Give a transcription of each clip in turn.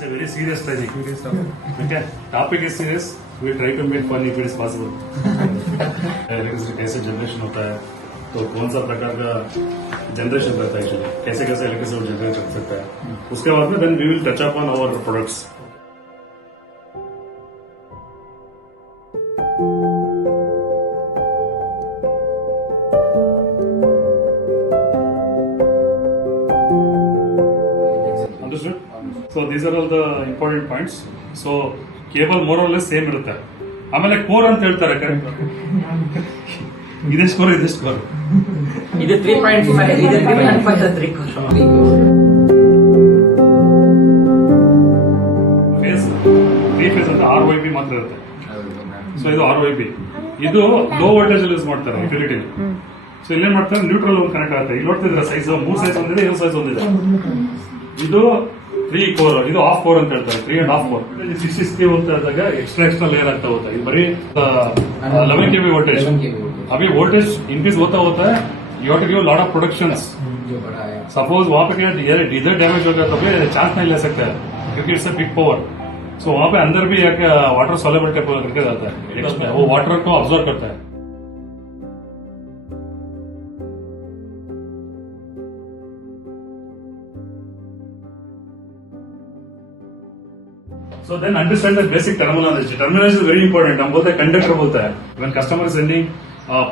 It's a very serious training. Okay, topic is serious. We try to make fun if it is possible. Electricity कैसे generation होता है, तो कौन सा प्रकार का जनरेशन रहता है एक्चुअली, कैसे कैसे इलेक्ट्रिसिटी जनरेट कर सकता है, उसके बाद में then we will touch up on our products. Understood? So these are all the important points. So cable more or less same ಇರುತ್ತೆ. ಆಮೇಲೆ ಕೋರ್ ಅಂತ ಹೇಳ್ತಾರೆ, ಕರೆಕ್ಟ್? ಇದೆಷ್ಟು ಕೋರ್, ಇದೆಷ್ಟು ಕೋರ್? ಇದು 3.5, ಇದು 3.5 ಕೋರ್. ಫೇಸ್ 3 ಫೇಸ್ ಅಂತ RYB ಮಾತ್ರ ಇರುತ್ತೆ. ಸೊ ಇದು RYB. ಇದು ಲೋ ವೋಲ್ಟೇಜ್ ಯೂಸ್ ಮಾಡ್ತಾರೆ ಯುಟಿಲಿಟಿ. ಸೊ ಇಲ್ಲೇನ್ ಮಾಡ್ತಾರೆ, ನ್ಯೂಟ್ರಲ್ ಒಂದು ಕನೆಕ್ಟ್ ಆಗುತ್ತೆ. ಇಲ್ಲಿ ನೋಡ್ತಿದ್ರೆ ಸೈಜ್ 3 ಸೈಜ್ ಒಂದಿದೆ, ಇನ್ನೊಂದು ಸೈಜ್ ಒಂದಿದೆ. ಇದು 3 ಕೋರ್, ಇದು ಆಫ್ ಕೋರ್ ಅಂತ ಹೇಳ್ತಾರೆ, 3.5 ಕೋರ್. 60 ಹೋಗ್ತಾ ಇದ್ದಾಗ एक्स्ट्रा लेयर ಆಗ್ತಾ ಹೋಗ್ತಾ, ಇದು ಬರೀ 11 kV वोल्टेज. अभी वोल्टेज इंक्रीज होता होता है, you have to give lot of productions. Suppose वहां पे क्या डीजल डैमेज हो गया तो भी चांस नहीं ले सकता है, क्योंकि इट्स अ बिग पावर. सो वहां पे अंदर भी एक वाटर सॉल्युबल टाइप करके जाता है, वो वाटर को ऑब्जर्व करता है. So then understand the basic terminology. Terminology is very important. हम बोलते हैं कंडक्टर बोलता है. When customer is sending,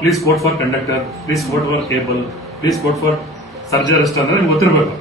please quote for conductor, please quote for cable, please quote for surge arrestor ಅಂದ್ರೆ ನಿಮ್ಗೆ ಗೊತ್ತಿರಬೇಕು.